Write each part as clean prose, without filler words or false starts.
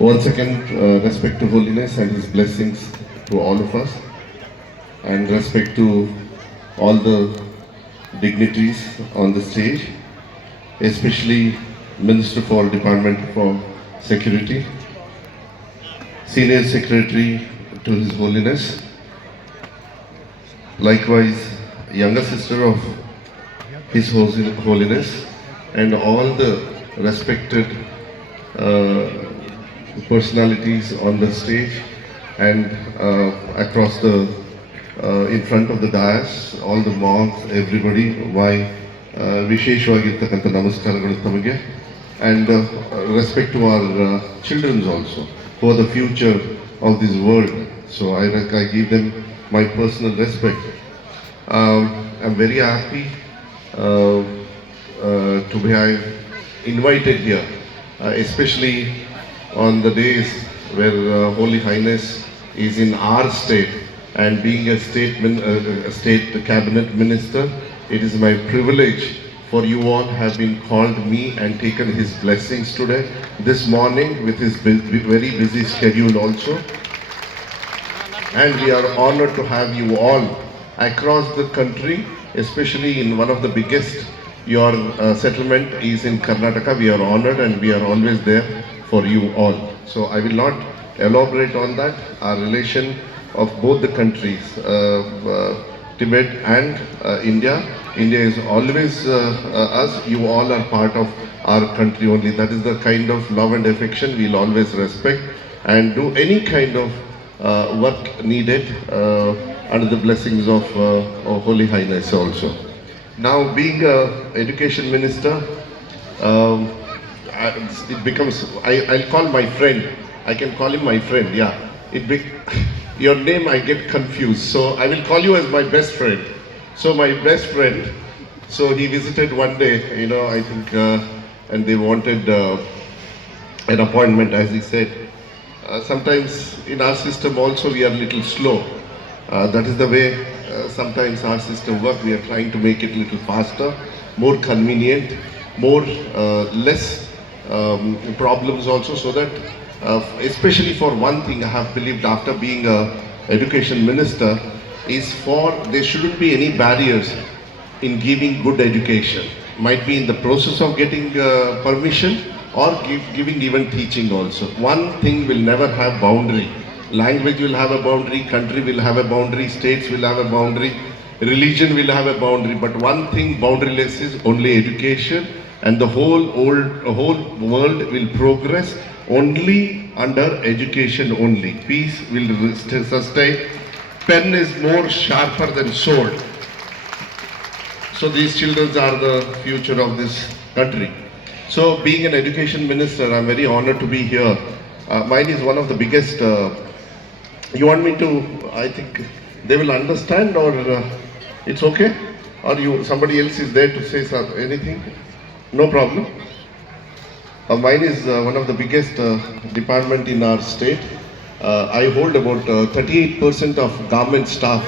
Once again, respect to Holiness and his blessings to all of us, and respect to all the dignitaries on the stage, especially Minister for Department for Security, Senior Secretary to His Holiness, likewise younger sister of His Holiness, and all the respected personalities on the stage and across the in front of the dais, all the monks, everybody, my ವಿಶೇಷವಾಗಿರ್ತಕ್ಕಂಥ ನಮಸ್ಕಾರಗಳು ತಮಗೆ, and respect to our children also, who are the future of this world. So I give them my personal respect. I'm very happy to be invited here, especially on the days where Holy Highness is in our state, and being a state cabinet minister, it is my privilege for you all have been called me and taken his blessings today, this morning, with his very busy schedule also. And we are honored to have you all across the country, especially in one of the biggest, your settlement is in Karnataka. We are honored and we are always there for you all. So I will not elaborate on that. Our relation of both the countries, Tibet and India. India is always us. You all are part of our country only. That is the kind of love and affection we'll always respect and do any kind of work needed under the blessings of Holy Highness also. Now, being an education minister, it becomes, I'll call my friend. I can call him my friend, yeah. Your name I get confused, so I will call you as my best friend. So my best friend, so he visited one day, I think, and they wanted an appointment, as he said. Sometimes in our system also we are a little slow. That is the way sometimes our system works. We are trying to make it a little faster, more convenient, less problems also, so that especially for one thing I have believed after being a education minister is there shouldn't be any barriers in giving good education. Might be in the process of getting permission or giving even teaching also. One thing will never have boundary. Language will have a boundary, country will have a boundary, states will have a boundary, religion will have a boundary, but one thing boundaryless is only education, and the whole world will progress only under education only. Peace will sustain. Pen is more sharper than sword. So these children are the future of this country. So being an education minister, I'm very honored to be here. Mine is one of the biggest. You want me to, I think they will understand, or it's okay? Or somebody else is there to say anything? No problem. Mine is one of the biggest department in our state. I hold about 38% of government staff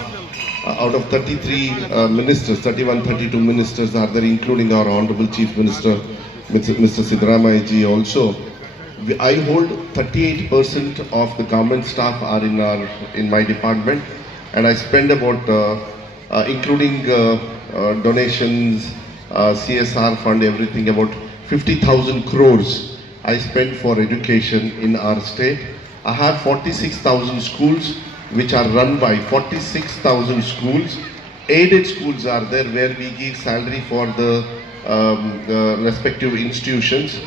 out of 33 ministers, 31, 32 ministers are there, including our Honorable Chief Minister, Mr. Siddaramaiah ji also. I hold 38% of the government staff are in my department, and I spend about, including donations, CSR fund, everything, about 50,000 crores I spend for education in our state. I have 46,000 schools which are run by 46,000 schools. Aided schools are there where we give salary for the respective institutions.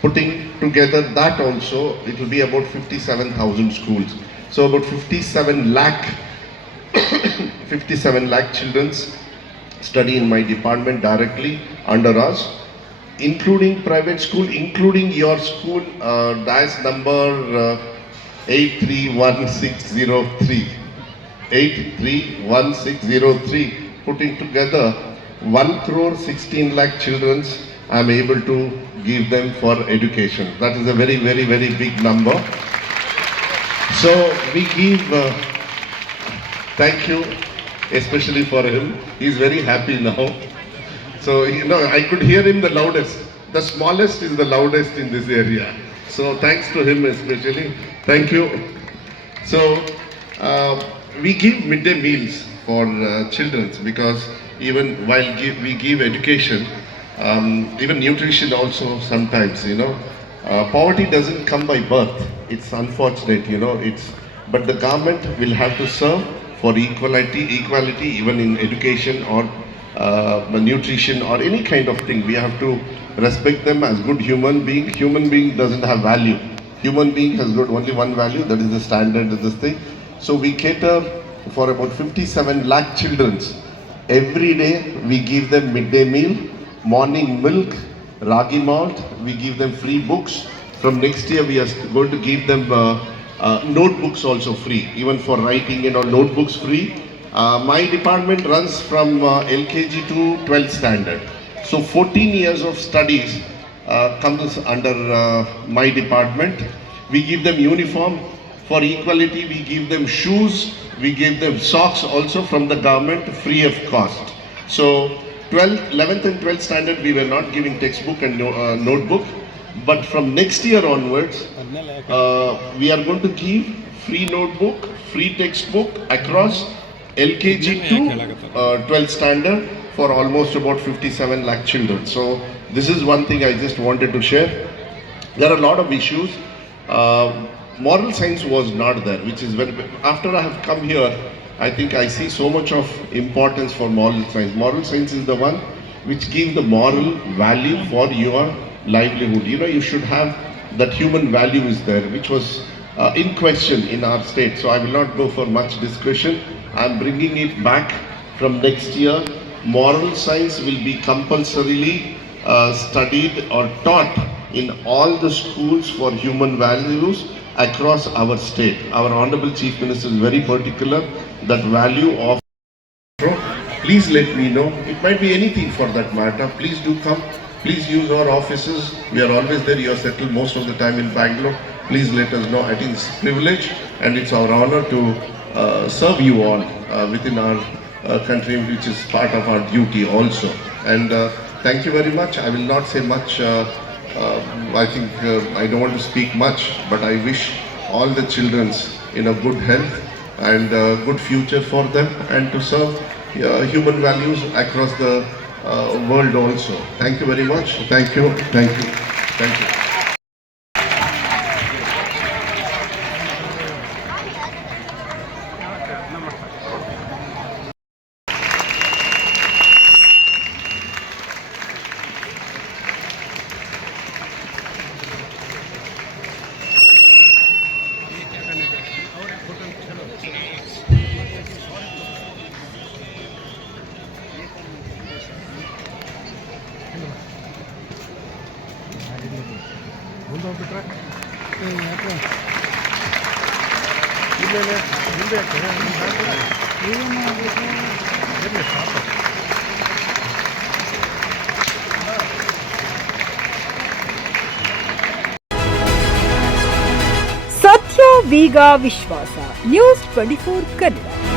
Putting together that also, it will be about 57,000 schools. So about 57 lakh children study in my department directly under us, including private school, including your school, DAS number 831603. 831603, putting together 1,16 lakh children I am able to give them for education. That is a very, very, very big number. So we give, thank you especially for him. He is very happy now. So, I could hear him the loudest. The smallest is the loudest in this area. So thanks to him especially. Thank you. So we give midday meals for children because even while we give education, even nutrition also sometimes, poverty doesn't come by birth. It's unfortunate, but the government will have to serve for equality even in education or nutrition or any kind of thing. We have to respect them as good human being. Human being doesn't have value. Human being has got only one value, that is the standard of this thing. So we cater for about 57 lakh children. Every day we give them midday meal, morning milk, ragi malt. We give them free books. From next year we are going to give them notebooks also free, even for writing notebooks free. My department runs from LKG to 12th standard. So 14 years of studies comes under my department. We give them uniform. For equality, we give them shoes. We give them socks also from the government free of cost. So 11th and 12th standard, we were not giving textbook and notebook. But from next year onwards, we are going to give free notebook, free textbook across LKG to 12th standard for almost about 57 lakh children. So this is one thing I just wanted to share. There are a lot of issues. Moral science was not there, which is very, after I have come here, I think I see so much of importance for moral science. Moral science is the one which gives the moral value for your livelihood. You should have that human value is there, which was in question in our state. So I will not go for much discussion. I am bringing it back from next year. Moral science will be compulsorily studied or taught in all the schools for human values across our state. Our Honorable Chief Minister is very particular that value of. Please let me know. It might be anything for that matter. Please do come. Please use our offices. We are always there. You are settled most of the time in Bangalore. Please let us know. I think it's a privilege and it's our honor to serve you all within our country, which is part of our duty also. And thank you very much. I will not say much. I think I don't want to speak much, but I wish all the children in a good health and good future for them and to serve human values across the world also. Thank you very much. Thank you. Thank you. Thank you. ಮುಂದೆ ಹೋಗ್ಬಿಟ್ರೆ ಯಾಕೆ ಇಲ್ಲ ಮುಂದೆ ಯಾಕೆ ಇರಲಿ ಸಾಕು ಸತ್ಯ ವೇಗ ವಿಶ್ವಾಸ ನ್ಯೂಸ್ 24 ಕನ್ನಡ.